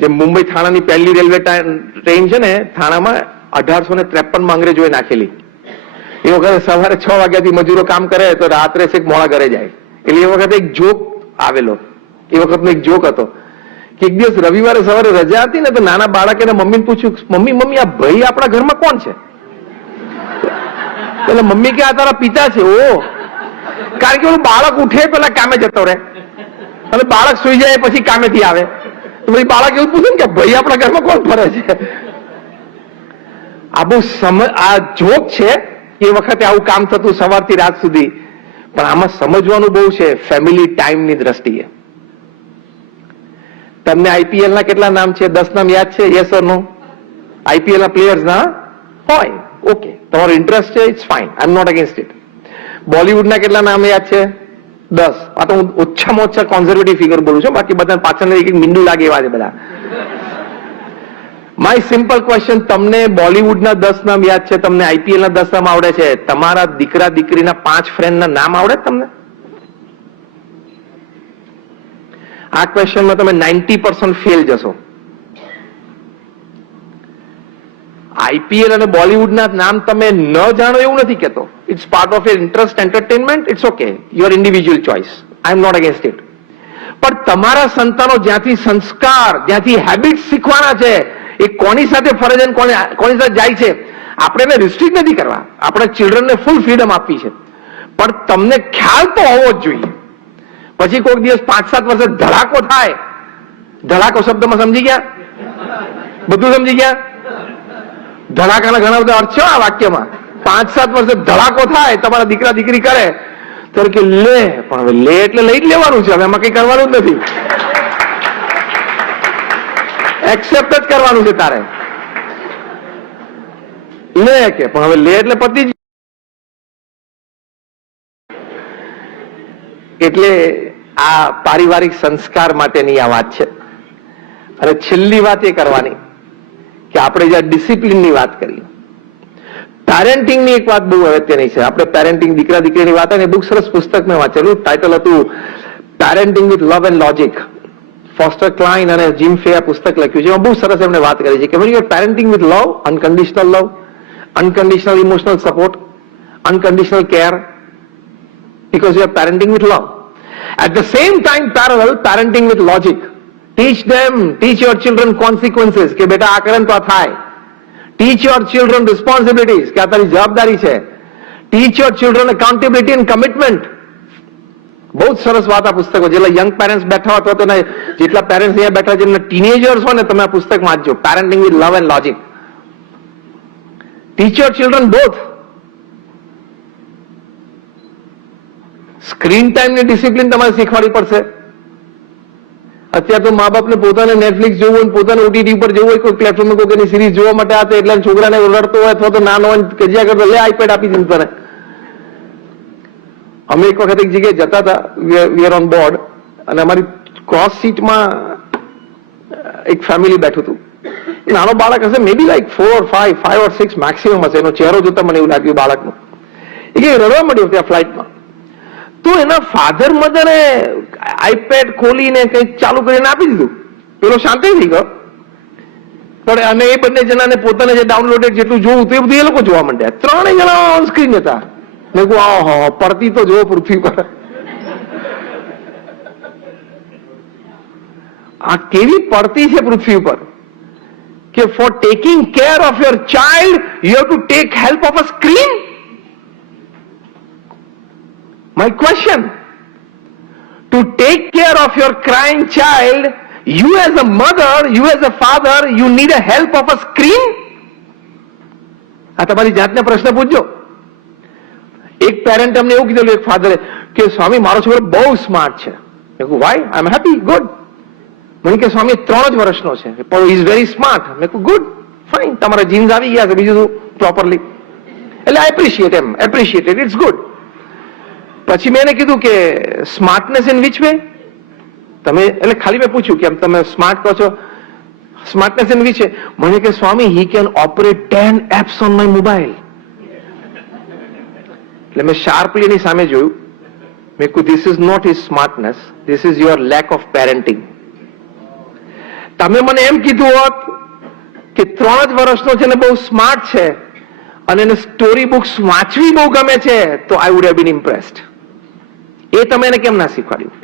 જે મુંબઈ થાણાની પહેલી railway train છે ને, થાણામાં 1853 અંગ્રેજોએ નાખેલી. એ વખતે સવારે 6 વાગ્યાથી મજૂરો કામ કરે તો રાત્રે છેક મોડા ઘરે જાય. એટલે એ વખતે એક જોક આવેલો, એ વખતનો એક જોક હતો કે એક દિવસ રવિવારે સવારે રજા હતી ને, તો નાના બાળકે મમ્મીને પૂછ્યું, મમ્મી આ ભાઈ આપણા ઘરમાં કોણ છે? એટલે મમ્મી કે આ તારા પિતા છે. ઓ, કારણ કે બાળક ઉઠે પેલા કામે જતો રહે અને બાળક સુઈ જાય પછી કામેથી આવે, તો પછી બાળક એવું પૂછે ને કે ભાઈ આપણા ઘરમાં કોણ ફરે છે? આ બહુ આ જોક છે. એ વખતે આવું કામ થતું સવારથી રાત સુધી. પણ આમાં સમજવાનું બહુ છે ફેમિલી ટાઈમની દ્રષ્ટિએ. તમને આઈપીએલ ના કેટલા નામ છે? 10 નામ યાદ છે? Yes or no? આઈપીએલ ના પ્લેયર્સ ના હોય, ઓકે, તમારો ઇન્ટરેસ્ટ છે, it's fine, I am not against it. Bollywood ના કેટલા નામ યાદ છે? 10. આ તો હું ઓછામાં ઓછા કોન્ઝર્વેટિવ ફિગર બોલું છું, બાકી બધા પાછળ એક મીંડું લાગે એવા છે બધા. માય સિમ્પલ ક્વેશ્ચન, તમને બોલિવૂડના 10 નામ યાદ છે, તમને આઈપીએલ ના 10 નામ આવડે છે, તમારા દીકરા દીકરીના 5 ફ્રેન્ડના નામ આવડે તમને? આ ક્વેશ્ચનમાં તમે 90% ફેલ જશો. આઈપીએલ અને બોલિવૂડના નામ તમે ન જાણો એવું નથી કહેતો. It's part of your interest, entertainment, it's okay, your individual choice, I am not against it. પણ તમારા સંતાનો જ્યાંથી સંસ્કાર, જ્યાંથી હેબિટ શીખવાના છે, એ કોની સાથે ફરે છે, કોની સાથે જાય છે, આપણે એને રિસ્ટ્રિક્ટ નથી કરવા. આપણે ચિલ્ડ્રનને ફૂલ ફ્રીડમ આપવી છે. પણ તમને ખ્યાલ તો હોવો જ જોઈએ. પછી કોઈક દિવસ 5-7 વર્ષે ધડાકો થાય. ધડાકો શબ્દમાં સમજી ગયા? બધું સમજી ગયા? ધડાકાના ઘણા બધા અર્થ છે આ વાક્યમાં. 5-7 વર્ષે ધડાકો થાય, તમારા દીકરા દીકરી કરે તો કે લે, પણ હવે લે એટલે લઈ જ લેવાનું છે, હવે એમાં કઈ કરવાનું જ નથી, એક્સેપ્ટ જ કરવાનું છે તારે. લે કે પણ હવે લે એટલે પતિ જ. એટલે આ પારિવારિક સંસ્કાર માટેની આ વાત છે. અને છેલ્લી વાત એ કરવાની કે આપણે જ્યાં ડિસિપ્લિનની વાત કરી, પેરેન્ટિંગની એક વાત બહુ અગત્યની છે. આપણે પેરેન્ટિંગ, દીકરા દીકરીની વાત અને બહુ સરસ પુસ્તક મેં વાંચેલું, ટાઇટલ હતું parenting with love and logic. Foster Klein અને જીમ ફે આ પુસ્તક લખ્યું છે. એમાં બહુ સરસ એમણે વાત કરી છે કે when you are parenting with love, unconditional love, unconditional emotional support, unconditional care, because you are parenting with love. At the same time, parallel, parenting with logic. Teach your children consequences, કે બેટા આ કરે તો આ થાય. Teach your children responsibilities, કે આ તારી જવાબદારી છે. Teach your children accountability and commitment. બહુ જ સરસ વાત આ પુસ્તકો. જેટલા યંગ પેરેન્ટ્સ બેઠા હોય તો જેટલા પેરેન્ટ્સ અહીંયા બેઠા જેમના ટીનેજર્સ હોય ને, તમે આ પુસ્તક વાંચજો, parenting with love and logic. Teach your children both. Screen ટાઈમની ડિસિપ્લિન તમારે શીખવાડવી પડશે. અત્યારે તો મા બાપને પોતાને નેટફ્લિક્સ જોવું હોય, પોતાને ઓટીટી ઉપર જોવું હોય, કોઈ પ્લેટફોર્મ કોઈની સિરીઝ જોવા માટે આ તો એટલે છોકરાને રડતો હોય અથવા તો નાનો હોય કજિયા કરતો, લે આઈપેડ આપી દીધું તને. અમે એક વખત એક જગ્યાએ જતા હતા, વી આર ઓન બોર્ડ, અને અમારી ક્રોસ સીટમાં એક ફેમિલી બેઠું હતું. નાનો બાળક હશે, મે બી લાઈક 4 or 5 or 6 મેક્સિમમ હશે. એનો ચહેરો જોતા મને એવું લાગ્યું બાળકનું. એ કે રડવા મળ્યો ત્યાં ફ્લાઇટમાં. તો એના ફાધર મધરે આઈપેડ ખોલીને કંઈક ચાલુ કરીને આપી દીધું. પેલો શાંતિ થઈ ગયો. પણ અને એ બંને જણાને પોતાને જે ડાઉનલોડેડ જેટલું જોવું તે બધું એ લોકો જોવા માંડ્યા. 3 જણા ઓન સ્ક્રીન હતા. મેં કહું આહો, પડતી તો જુઓ પૃથ્વી પર. આ કેવી પડતી છે પૃથ્વી પર કે for taking care of your child you have to take help of a screen. My question, to take care of your crying child, you as a mother, you as a father, you need a help of a screen? આ તમારી જાતને પ્રશ્ન પૂછજો. એક parent અમને એવું કીધેલું, એક ફાધરે, કે સ્વામી મારો છોકરો બહુ સ્માર્ટ છે. મેં કહ્યું why? I am happy, good. મને કે સ્વામી 3 જ વર્ષનો છે પણ ઇઝ વેરી સ્માર્ટ. મેં કહ્યું ગુડ, ફાઇન, તમારા જીન્સ આવી ગયા છે, બીજું શું, પ્રોપરલી. એટલે I appreciate it, it's good. પછી મેં એને કીધું કે સ્માર્ટનેસ ઇન વિચ વે? તમે એટલે ખાલી મેં પૂછ્યું કે તમે સ્માર્ટ કહો છો, સ્માર્ટનેસ ઇન વિચ વે? મને કે Swami he can operate 10 apps on my mobile. એટલે મેં શાર્પલી એની સામે જોયું. મેં કહ્યું this is not his smartness, this is your lack of parenting. તમે મને એમ કીધું હોત કે 3 જ વર્ષનો છે ને બહુ સ્માર્ટ છે અને એને સ્ટોરી બુક્સ વાંચવી બહુ ગમે છે, તો I would have been impressed. એ તમે એને કેમ ના શીખવાડ્યું?